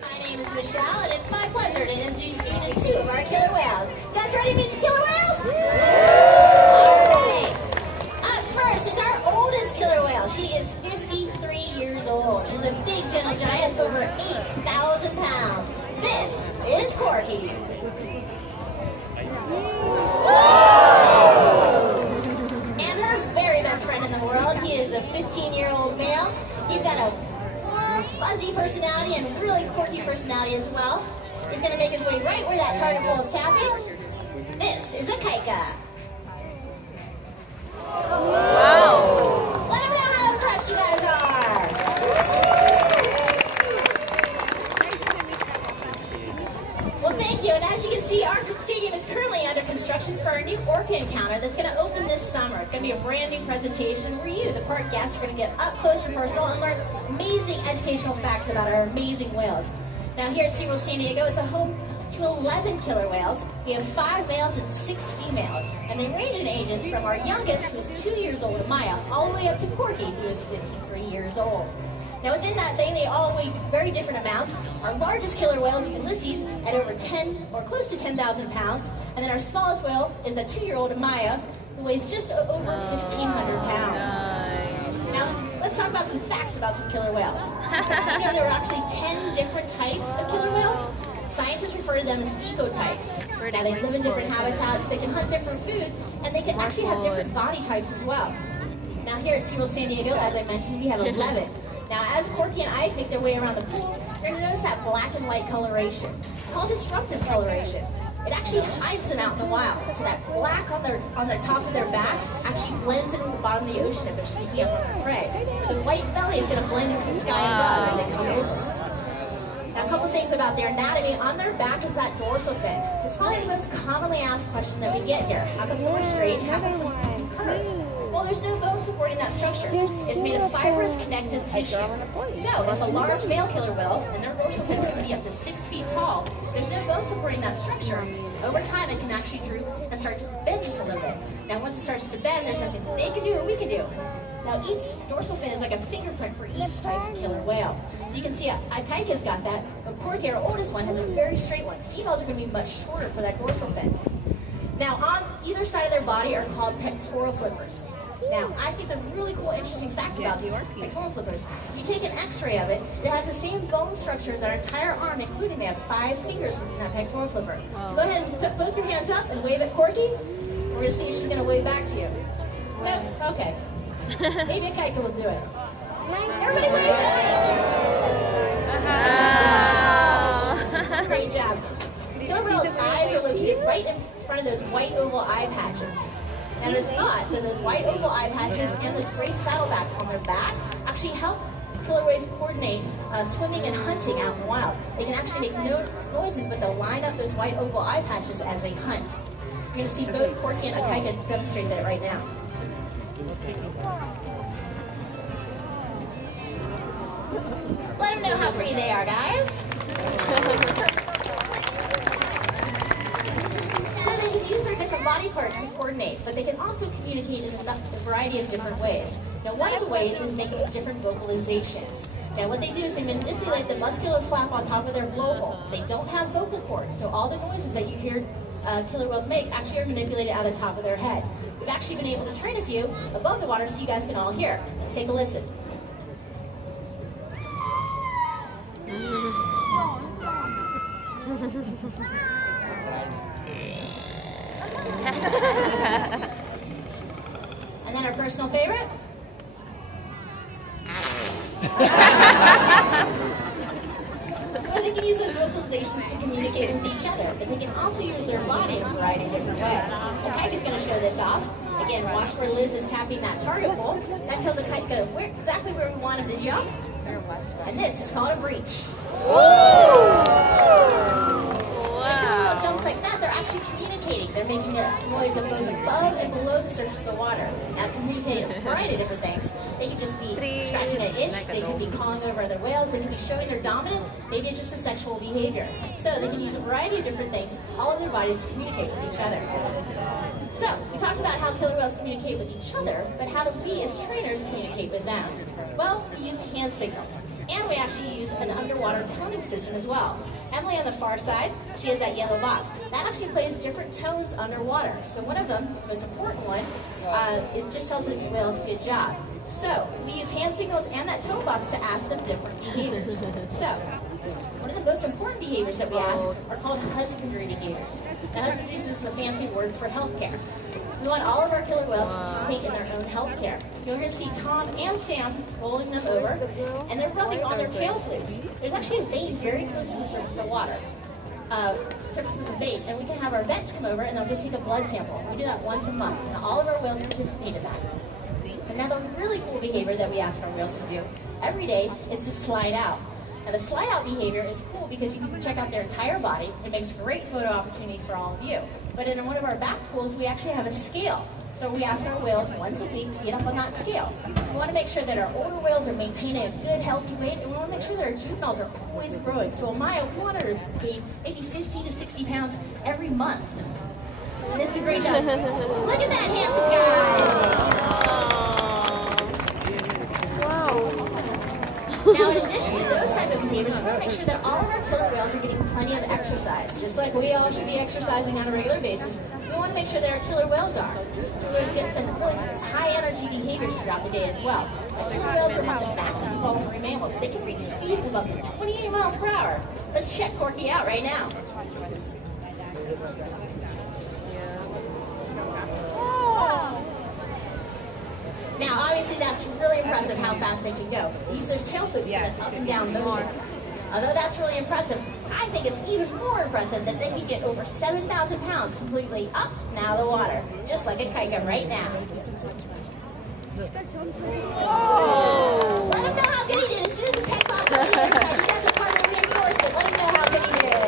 My name is Michelle, and it's my pleasure to introduce you to two of our killer whales. You guys ready to meet some killer whales? Alright. Up first is our oldest killer whale. She is 53 years old. She's a big gentle giant, over 8,000 pounds. This is Corky. And her very best friend in the world. He is a 15-year-old male. He's got a warm, fuzzy personality and really quirky personality as well. He's going to make his way right where that target pole is tapping. This is a kaika. Wow! Let him know how impressed you guys are. Well, thank you. And as you can see, our stadium is currently under construction for a new orca encounter that's going to open this summer. It's going to be a brand new presentation where you, the park guests, are going to get up close and personal and learn amazing educational facts about our amazing whales. Now here at SeaWorld San Diego, it's a home to 11 killer whales. We have 5 males and 6 females, and they range in ages from our youngest, who's 2 years old, Maya, all the way up to Corky, who is 53 years old. Now within that thing, they all weigh very different amounts. Our largest killer whale is Ulysses at over 10 or close to 10,000 pounds, and then our smallest whale is the 2-year-old Maya, who weighs just over 1,500 pounds. Nice. Now, let's talk about some facts about some killer whales. Did you know there are actually 10 different types of killer whales? Scientists refer to them as ecotypes. Now, they live in different habitats, they can hunt different food, and they can actually have different body types as well. Now here at SeaWorld San Diego, as I mentioned, we have 11. Now as Corky and Ike make their way around the pool, you're going to notice that black and white coloration. It's called disruptive coloration. It actually hides them out in the wild. So that black on the top of their back actually blends into the bottom of the ocean if they're sneaking up on their prey. The white belly is going to blend into the sky above as they come over. Now, a couple things about their anatomy. On their back is that dorsal fin. It's probably the most commonly asked question that we get here. How come some are straight? How come some are curved? Well, there's no bone supporting that structure. It's made of fibrous connective tissue. So, if a large male killer whale, and their dorsal fins can be up to 6 feet tall, there's no bone supporting that structure. Over time, it can actually droop and start to bend just a little bit. Now, once it starts to bend, there's nothing they can do or we can do. Now, each dorsal fin is like a fingerprint for each type of killer whale. So you can see Ikaika's got that, but Corky, our oldest one, has a very straight one. Females are going to be much shorter for that dorsal fin. Now, on either side of their body are called pectoral flippers. Now, I think the really cool, interesting fact about these pectoral flippers, if you take an x-ray of it, it has the same bone structure as our entire arm, including they have 5 fingers within that pectoral flipper. So go ahead and put both your hands up and wave at Corky. We're going to see if she's going to wave back to you. No? Okay. Maybe a kaika will do it. Everybody wave to it! Great job. Killer whale's eyes are located right in front of those white oval eye patches. And it's thought that those white oval eye patches and those gray saddleback on their back actually help killer whales coordinate swimming and hunting out in the wild. They can actually make no noises, but they'll line up those white oval eye patches as they hunt. You're going to see both Corky and Ikaika demonstrate that right now. Let them know how pretty they are, guys. So they can use their different body parts to coordinate, but they can also communicate in a variety of different ways. Now, one of the ways is making different vocalizations. Now, what they do is they manipulate the muscular flap on top of their blowhole. They don't have vocal cords, so all the noises that you hear killer whales make actually are manipulated out of the top of their head. We've actually been able to train a few above the water so you guys can all hear. Let's take a listen. And then our personal favorite. So they can use those vocalizations to communicate with each other, but they can also use their body in a variety of different ways. The kite is going to show this off. Again, watch where Liz is tapping that target pole. That tells the kite exactly where we want him to jump. And this is called a breach. When a jumps like that, they're actually communicating. They're making a noise of both above and below the surface of the water. Now, communicating a variety of different things. They could just be scratching an itch. They could be calling over other whales. They could be showing their dominance. Maybe it's just a sexual behavior. So they can use a variety of different things, all of their bodies, to communicate with each other. So we talked about how killer whales communicate with each other, but how do we as trainers communicate with them? Well, we use hand signals, and we actually use an underwater toning system as well. Emily on the far side, she has that yellow box. That actually plays different tones underwater. So one of them, the most important one, is just tells the whales good job. So we use hand signals and that tone box to ask them different behaviors. So one of the most important behaviors that we ask are called husbandry behaviors. Now husbandry is just a fancy word for healthcare. We want all of our killer whales to participate in their own healthcare. You're going to see Tom and Sam rolling them over, and they're rubbing on their tail flukes. There's actually a vein very close to the surface of the water. Surface of the vein, and we can have our vets come over and they'll just take a blood sample. We do that once a month, and all of our whales participate in that. Another really cool behavior that we ask our whales to do every day is to slide out. Now the slide out behavior is cool because you can check out their entire body. It makes a great photo opportunity for all of you. But in one of our back pools, we actually have a scale. So we ask our whales once a week to get up on that scale. We want to make sure that our older whales are maintaining a good, healthy weight, and we want to make sure that our juveniles are always growing. So Amaya, we want her to gain maybe 50 to 60 pounds every month. And it's a great job. Look at that handsome guy. Wow. Now, in addition to those type of behaviors, we want to make sure that all of our killer whales are getting plenty of exercise. Just like we all should be exercising on a regular basis, we want to make sure that our killer whales are. So we're going to get some really high energy behaviors throughout the day as well. Our killer whales are one of the fastest voluntary mammals. They can reach speeds of up to 28 miles per hour. Let's check Corky out right now. Now, obviously, that's really impressive how fast they can go. They use their tail flukes in an up and down motion. Although that's really impressive, I think it's even more impressive that they can get over 7,000 pounds completely up and out of the water, just like a kaika right now. Let him know how good he did as soon as his head pops on the other side. You guys are part of the reinforcement. Let him know how good he did.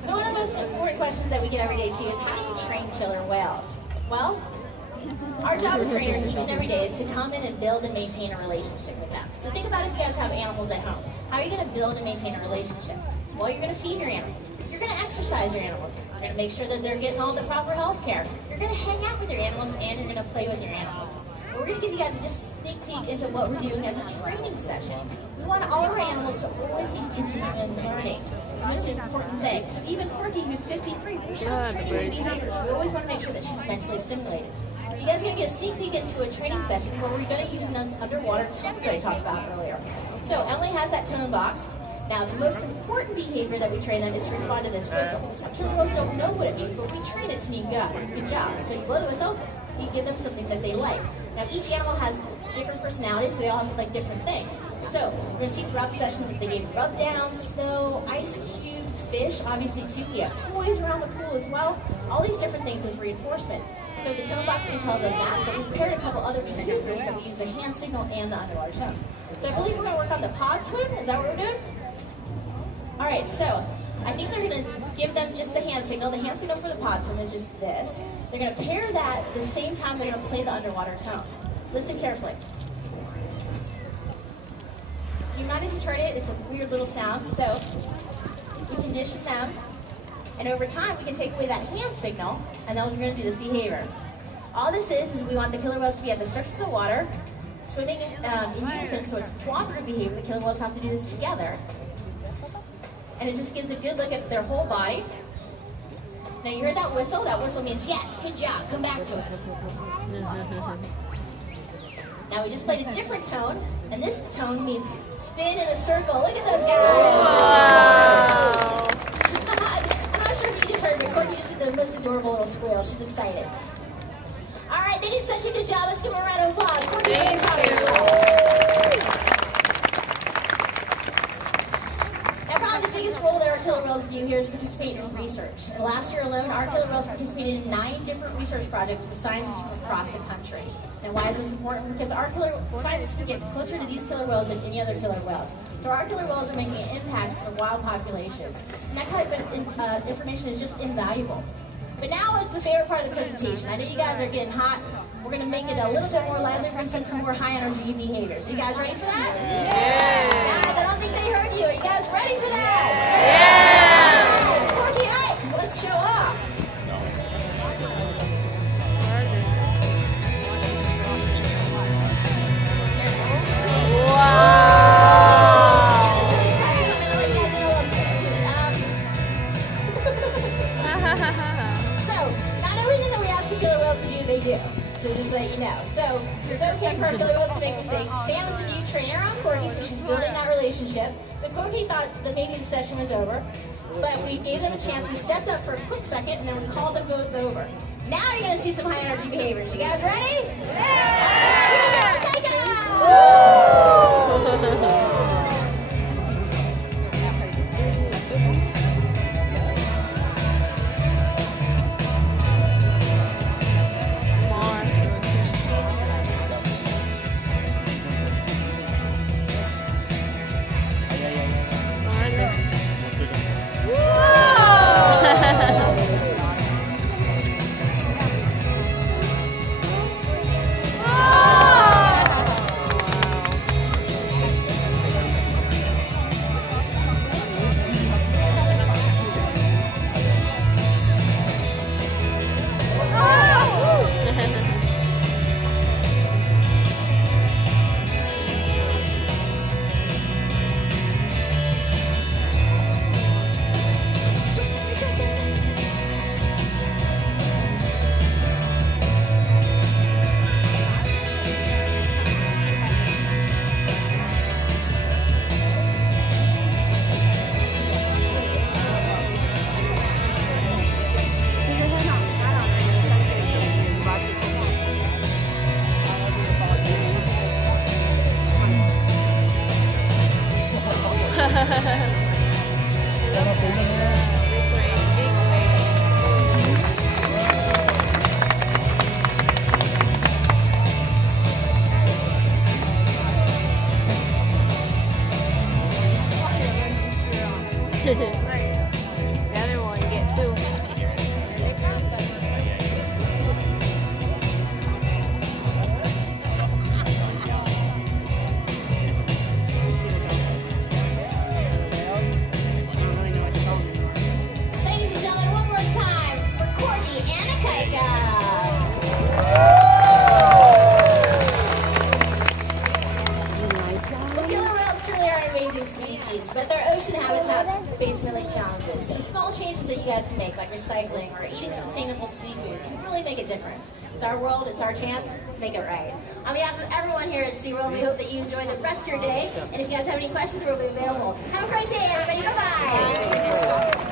So one of the most important questions that we get every day too is how do you train killer whales? Well, our job as trainers each and every day is to come in and build and maintain a relationship with them. So think about if you guys have animals at home. How are you going to build and maintain a relationship? Well, you're going to feed your animals. You're going to exercise your animals. You're going to make sure that they're getting all the proper health care. You're going to hang out with your animals and you're going to play with your animals. We're going to give you guys just a sneak peek into what we're doing as a training session. We want all our animals to always be continuing learning. It's the most important thing. So even Corky, who's 53, we're still training her behaviors. We always want to make sure that she's mentally stimulated. So you guys are going to get a sneak peek into a training session where we're going to use the underwater tones that I talked about earlier. So Emily has that tone box. Now, the most important behavior that we train them is to respond to this whistle. Now, killer whales don't know what it means, but we train it to mean good job. So you blow the whistle, you give them something that they like. Now, each animal has different personalities, so they all have like different things. So we're going to see throughout the session that they gave rub down, snow, ice cubes, fish, obviously too. We have toys around the pool as well. All these different things as reinforcement. So the tone box can tell them that, but we prepared a couple other behaviors, so we use the hand signal and the underwater tone. So I believe we're going to work on the pod swim. Is that what we're doing? All right, so I think they're going to give them just the hand signal. The hand signal for the pod swim is just this. They're going to pair that at the same time they're going to play the underwater tone. Listen carefully. So you might have just heard it. It's a weird little sound. So we condition them. And over time, we can take away that hand signal, and then we're going to do this behavior. All this is we want the killer whales to be at the surface of the water, swimming in unison, so it's cooperative behavior. The killer whales have to do this together. And it just gives a good look at their whole body. Now you heard that whistle? That whistle means yes, good job, come back to us. Now we just played a different tone, and this tone means spin in a circle. Look at those guys. Wow. I'm not sure if you just heard, but Courtney just did the most adorable little squirrel. She's excited. All right, they did such a good job. Let's give them a round of applause. Courtney's very proud of herself. The biggest role that our killer whales do here is participate in research. And last year alone, our killer whales participated in 9 different research projects with scientists from across the country. And why is this important? Because our scientists can get closer to these killer whales than any other killer whales. So our killer whales are making an impact for wild populations. And that kind of information is just invaluable. But now it's the favorite part of the presentation. I know you guys are getting hot. We're going to make it a little bit more lively. We're going to send some more high energy behaviors. Are you guys ready for that? Yeah. Guys, I don't think they heard you. Are you guys ready for that? Yeah. do they do? So just so you know. So it's okay for our killer whales to make mistakes. Sam is a new trainer on Corgi, so she's building that relationship. So Corgi thought that maybe the session was over, but we gave them a chance. We stepped up for a quick second, and then we called them both over. Now you're going to see some high energy behaviors. You guys ready? Yeah! Take it The other one get two. Ladies and gentlemen, one more time for Corgi and Akaika. Well, killer whales truly are an amazing species, but their ocean habitats face many challenges. So small changes that you guys can make, like recycling or eating sustainable seafood, can really make a difference. It's our world, it's our chance, let's make it right. On behalf of everyone here at SeaWorld, we hope that you enjoy the rest of your day. And if you guys have any questions, we'll be available. Have a great day, everybody. Bye-bye.